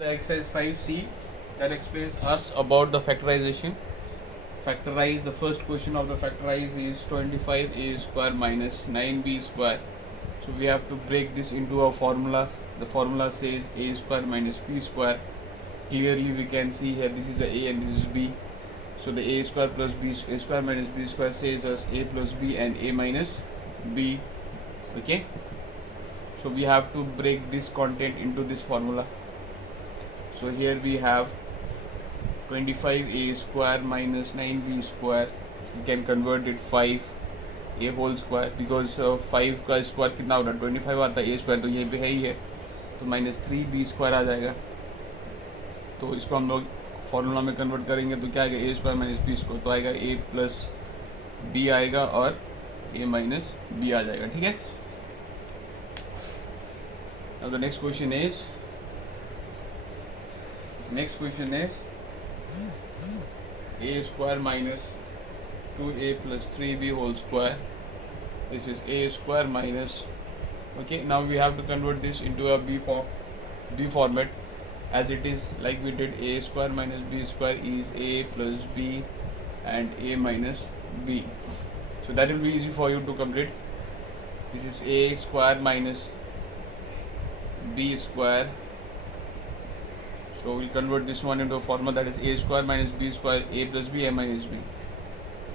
The exercise 5C that explains us about the factorization. Factorize, the first question of the factorize is 25a square minus 9b square. So we have to break this into a formula. The formula says a square minus b square. Clearly we can see here this is a and this is b. So the a square plus b, a square minus b square says us a plus b and a minus b. Okay. So we have to break this content into this formula. So here we have 25a square minus 9b square. We can convert it 5a whole square because 5 का square कितना होता है 25 आता है a square तो ये भी है ही है तो माइनस 3b स्क्वायर आ जाएगा. तो इसको हम लोग फॉर्मूला में कन्वर्ट करेंगे तो क्या आएगा a square minus b square तो आएगा a प्लस b आएगा और a माइनस b आ जाएगा. ठीक है. Now the next question is a square minus 2a plus 3b whole square. This is a square minus. Okay, now we have to convert this into a b format as it is like we did. A square minus b square is a plus b and a minus b. So that will be easy for you to complete. This is a square minus b square. So we'll convert this one into a formula that is a square minus b square, a plus b, a minus b.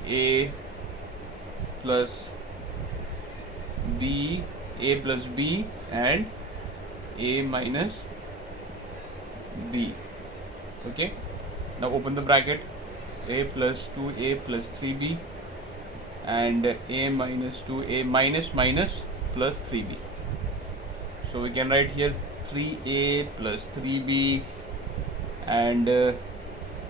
A plus b, a plus b and a minus b. Okay. Now open the bracket. A plus 2a plus 3b and a minus 2a minus minus plus 3b. So we can write here 3a plus 3b and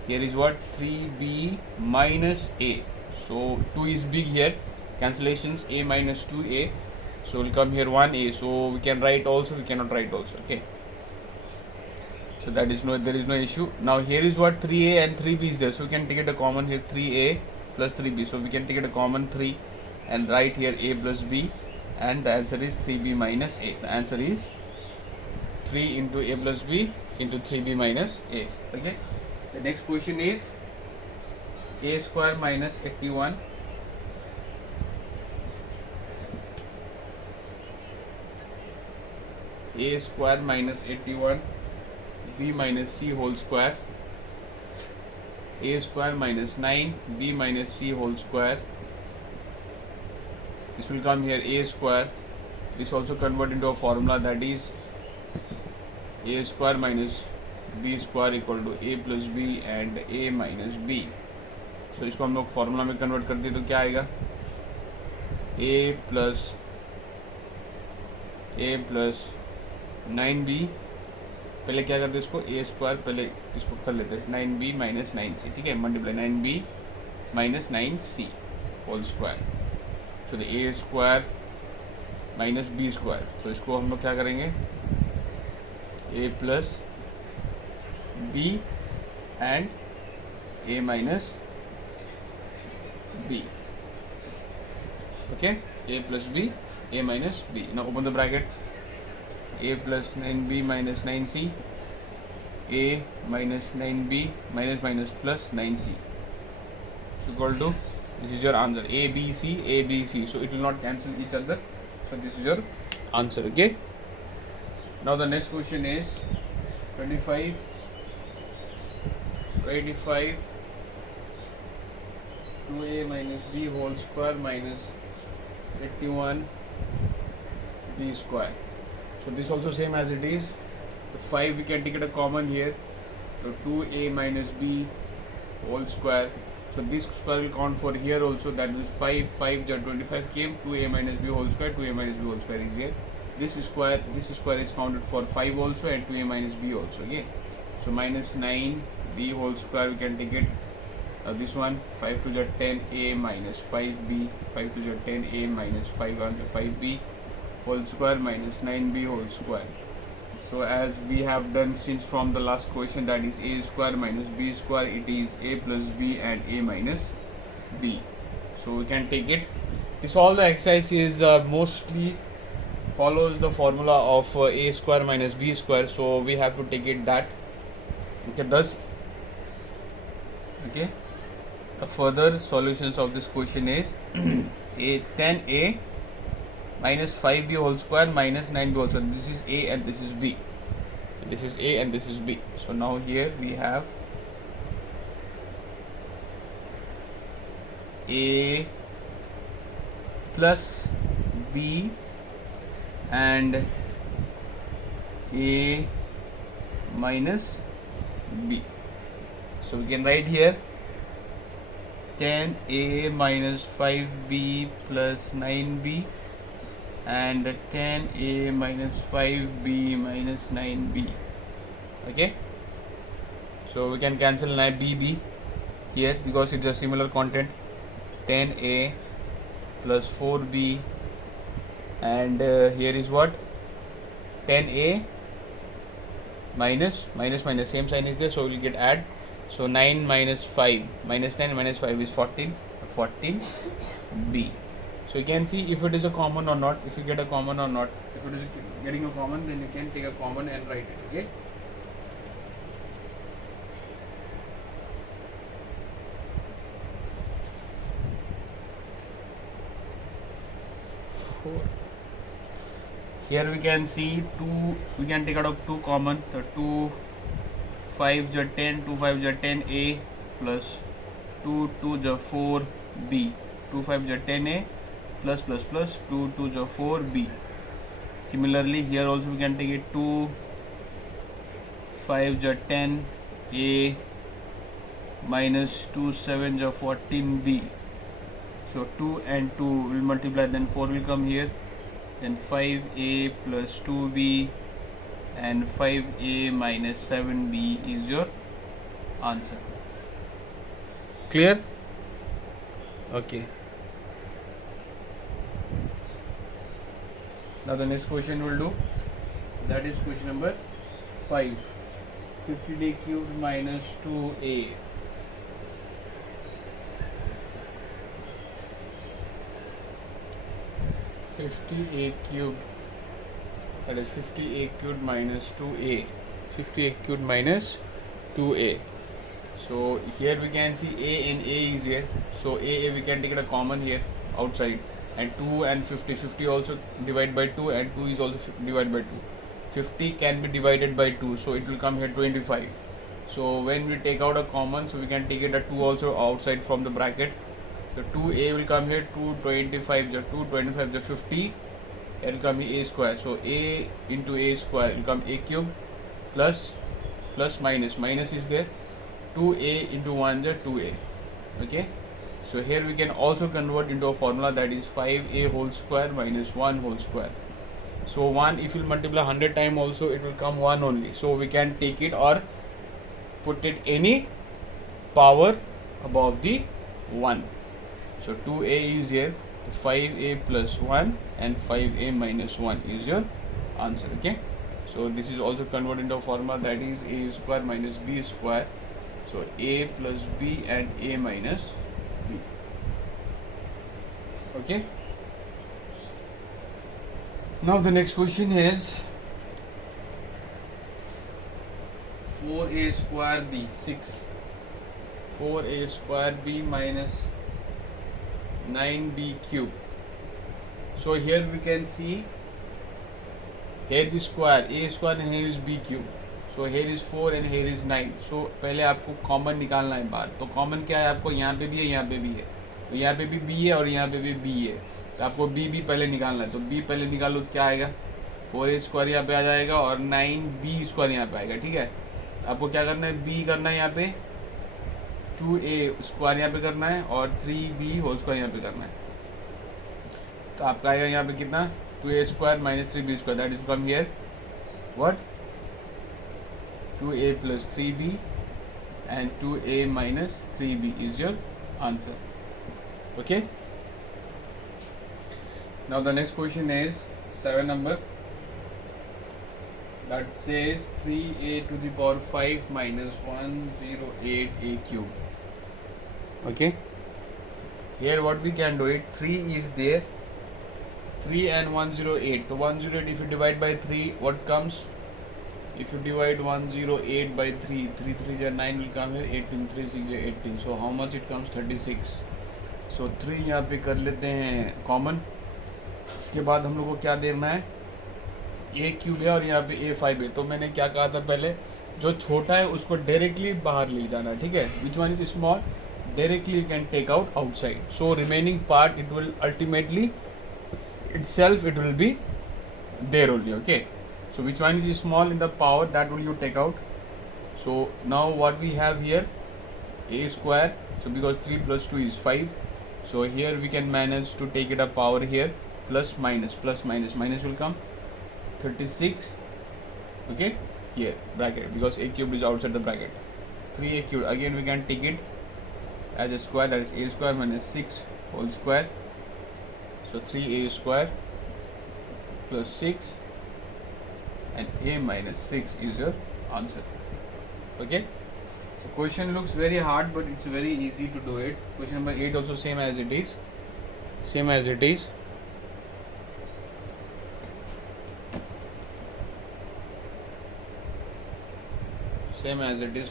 here is what 3b minus a. So 2 is big here, cancellations, a minus 2a, so will come here 1a. So we can write also, we cannot write also. Okay, so that is there is no issue. Now here is what 3a and 3b is there, so we can take it a common here 3a plus 3b. So we can take it a common 3 and write here a plus b and the answer is 3b minus a. The answer is 3 into a plus b into 3b minus a. Okay. The next question is a square minus 81 a square minus 81 b minus c whole square, a square minus 9 b minus c whole square. This will come here a square. This also convert into a formula that is a square minus b square equal to a plus b and a minus b. So इसको हम लोग formula में convert कर दिए तो क्या आएगा a plus 9b. पहले क्या करते इसको a स्क्वायर, पहले इसको कर लेते 9b माइनस 9c. ठीक है, multiply 9b minus 9c whole square. So the a square minus b square. तो इसको हम लोग क्या करेंगे a plus b and a minus b. Okay, a plus b, a minus b. Now open the bracket. A plus 9b minus 9c, a minus 9b minus minus plus 9c. So equal to, this is your answer, a b c, a b c. So it will not cancel each other. So this is your answer. Okay. Now the next question is 25 2a minus b whole square minus 81 b square. So this also same as it is. The 5 we can take it a common here. So 2a minus b whole square. So this square will count for here also. That is 5 25 came. 2a minus b whole square. 2a minus b whole square is here. This square is counted for 5 also and 2a minus b also. Okay. So minus 9b whole square we can take it. This one 5 to the 10a minus 5b, 5 to the 10a minus 5b whole square minus 9b whole square. So as we have done since from the last question, that is a square minus b square, it is a plus b and a minus b. So we can take it. This all the exercise is mostly follows the formula of a square minus b square, so we have to take it that Okay, thus, okay, the further solutions of this question is a 10a minus 5b whole square minus 9b whole square. This is a and this is b. This is a and this is b. So now here we have a plus b and a minus b. So we can write here 10a minus 5b plus 9b and 10a minus 5b minus 9b. Okay, so we can cancel b here because it's a similar content. 10a plus 4b and here is what, 10a minus same sign is there, so we'll get add. So 9 minus 5 minus 9 minus 5 is 14b. So you can see if it is a common or not, if you get a common or not. If it is getting a common, then you can take a common and write it. Okay, here we can see 2, we can take out of 2 common. So 2 5 is 10, 2 5 is 10a plus 2 2 is 4b. 2 5 is 10a plus 2 2 is 4b. Similarly here also we can take it 2 5 is 10a minus 2 7 is 14b. So 2 and 2 will multiply, then 4 will come here, then 5a plus 2b and 5a minus 7b is your answer. Clear? Okay. Now the next question we'll do, that is question number 5. 50d cubed minus 2a. 50a cubed, that is 50a cubed minus 2a. 50a cubed minus 2a. So here we can see a and a is here. So a we can take it a common here outside, and 2 and 50 also divide by 2 and 2 is also divided by 2. 50 can be divided by 2, so it will come here 25. So when we take out a common, so we can take it a 2 also outside from the bracket. So 2a will come here, 225 is 225 is 50, it will come a square. So a into a square will come a cube plus minus is there, 2a into 1 is 2a. Okay, so here we can also convert into a formula, that is 5a whole square minus 1 whole square. So 1, if you multiply 100 times also, it will come 1 only. So we can take it or put it any power above the 1. So 2a is here, 5a plus 1 and 5a minus 1 is your answer. Okay, so this is also converted into a formula, that is a square minus b square. So a plus b and a minus b. Okay, now the next question is 4a square b, 6. 4a square b minus 9b cube. So here we can see, here is square, a square and here is b cube. So here is 4 and here is 9. So पहले आपको common निकालना है बाहर. तो common क्या है, आपको यहाँ पे भी है, यहाँ पे भी है. तो यहाँ पे भी b है और यहाँ पे भी b है. तो आपको b पहले निकालना है. तो b पहले निकालो तो क्या आएगा, 4a स्क्वायर यहाँ पे आ जाएगा और 9b स्क्वायर यहाँ पे आएगा. ठीक है, तो आपको क्या करना है, b करना है यहाँ पे, 2a स्क्वायर यहाँ पे करना है और 3b होल स्क्वायर यहाँ पे करना है. तो आपका आएगा यहाँ पे कितना, 2a square minus 3b square, that is come here what, 2a plus 3b and 2a minus 3b is your answer. Okay, now the next question is 7 number, that says 3a to the power 5 minus 108a cube. Okay, here what we can do it, 3 is there, 3 and 108. So 108 if you divide by 3, what comes, If you divide 108 by 3, 3 3 is 9 will come here, 18 3 6 is 18. So how much it comes? 36. So 3 यहाँ पे कर लेते हैं common. उसके बाद हम लोग को क्या देखना है, ए क्यूब है और यहाँ पे ए 5 है. तो मैंने क्या कहा था पहले, जो छोटा है उसको डायरेक्टली बाहर ले जाना है, ठीक है. Which one is small, directly you can take out outside. So remaining part it will ultimately itself it will be there only. Okay, so which one is small in the power, that will you take out. So now what we have here, a square. So because 3 plus 2 is 5, so here we can manage to take it a power here, plus minus minus will come 36. Okay, here bracket, because a cubed is outside the bracket. 3a cubed, again we can take it as a square, that is a square minus 6 whole square. So 3a square plus 6 and a minus 6 is your answer. Okay, so question looks very hard, but it's very easy to do it. Question number 8 also same as it is. Same as it is.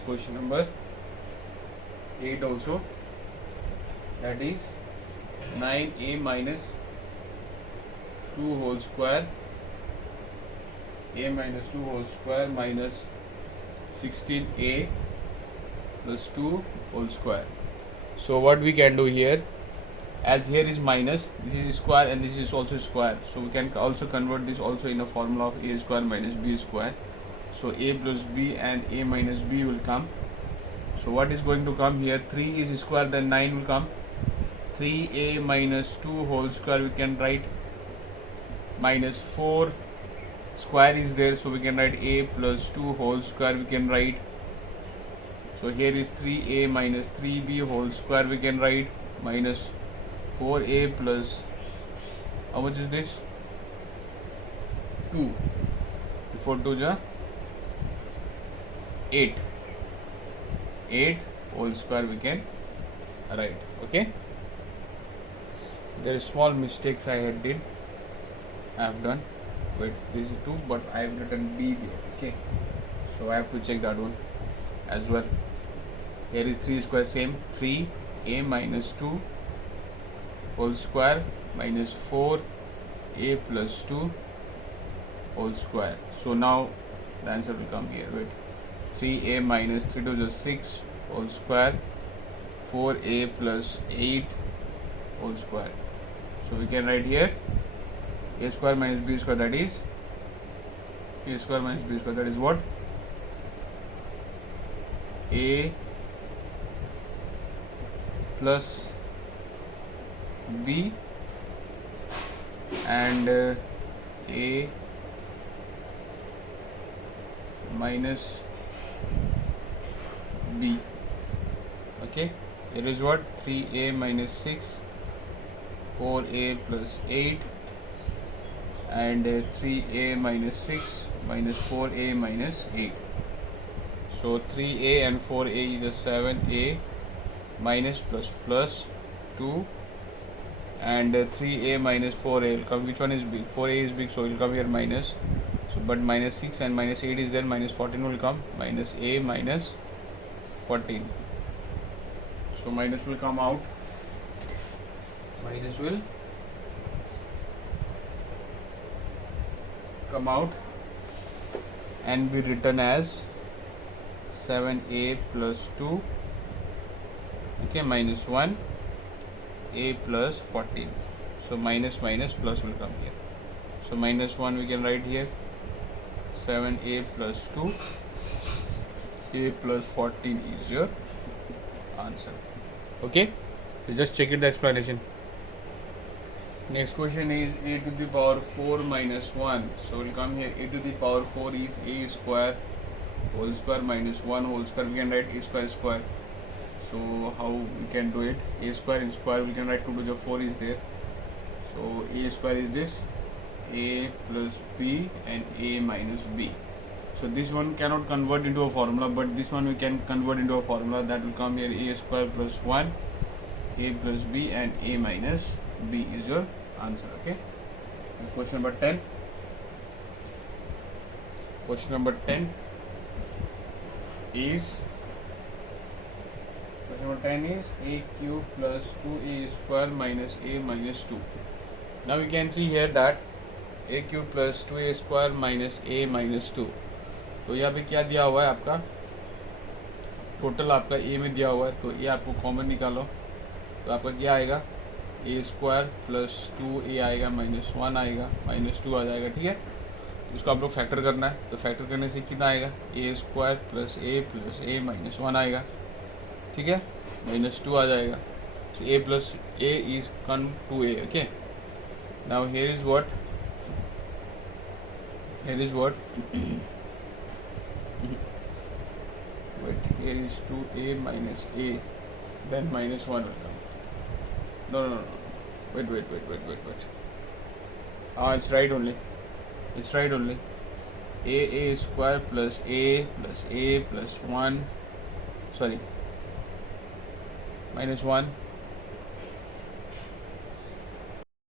Question number 8 also, that is 9a minus 2 whole square, a minus 2 whole square minus 16a plus 2 whole square. So what we can do here, as here is minus, this is square and this is also square, so we can also convert this also in a formula of a square minus b square. So a plus b and a minus b will come. So what is going to come here, 3 is square, then 9 will come. 3a minus 2 whole square we can write, minus 4 square is there, so we can write a plus 2 whole square we can write. So here is 3a minus 3b whole square we can write, minus 4a plus, how much is this, 2, 4 2 ja 8, 8 whole square we can write. Okay, there is small mistakes I have done. Wait, this is 2, but I have written b there. Okay, so I have to check that one as well. Here is 3 square, same, 3a minus 2 whole square minus 4a plus 2 whole square. So now the answer will come here. Wait, 3a minus 3 to the 6 whole square, 4a plus 8 whole square. So we can write here a square minus b square, that is a square minus b square, that is what, a plus b and a minus b. Okay, here is what, 3a minus 6, 4a plus 8 and 3a minus 6 minus 4a minus 8. So 3a and 4a is a 7a minus plus plus 2 and 3a minus 4a will come. Which one is big? 4a is big, so it will come here minus. So but minus 6 and minus 8 is there, minus 14 will come, minus a minus 14. So minus will come out, minus will come out and be written as 7a plus 2, okay, minus 1 a plus 14. So minus minus plus will come here. So minus 1 we can write here, 7a plus 2 a plus 14 is your answer. Okay, you just check it, the explanation. Next question is a to the power 4 minus 1. So we'll come here, a to the power 4 is a square whole square minus 1 whole square. We can write a square square. So how we can do it? A square in square we can write 2 to the 4 is there. So a square is this, a plus b and a minus b. So this one cannot convert into a formula, but this one we can convert into a formula. That will come here, a square plus 1 a plus b and a minus b is your answer. Okay, and question number 10. Question number 10 is a cube plus 2a square minus a minus 2. Now we can see here that a cube plus 2a square minus a minus 2. तो यहाँ पे क्या दिया हुआ है आपका total आपका ए में दिया हुआ है, तो ये आपको कॉमन निकालो तो आपका क्या आएगा ए स्क्वायर प्लस 2a आएगा माइनस 1 आएगा माइनस 2 आ जाएगा। ठीक है, इसको आप लोग फैक्टर करना है, तो फैक्टर करने से कितना आएगा ए स्क्वायर प्लस ए माइनस 1 आएगा। ठीक है, माइनस 2 आ जाएगा। So a plus a is come to a. Okay, now here is what wait, here is 2a minus a, then minus 1 will come. No, wait. It's right only, a square plus a plus 1, sorry, minus 1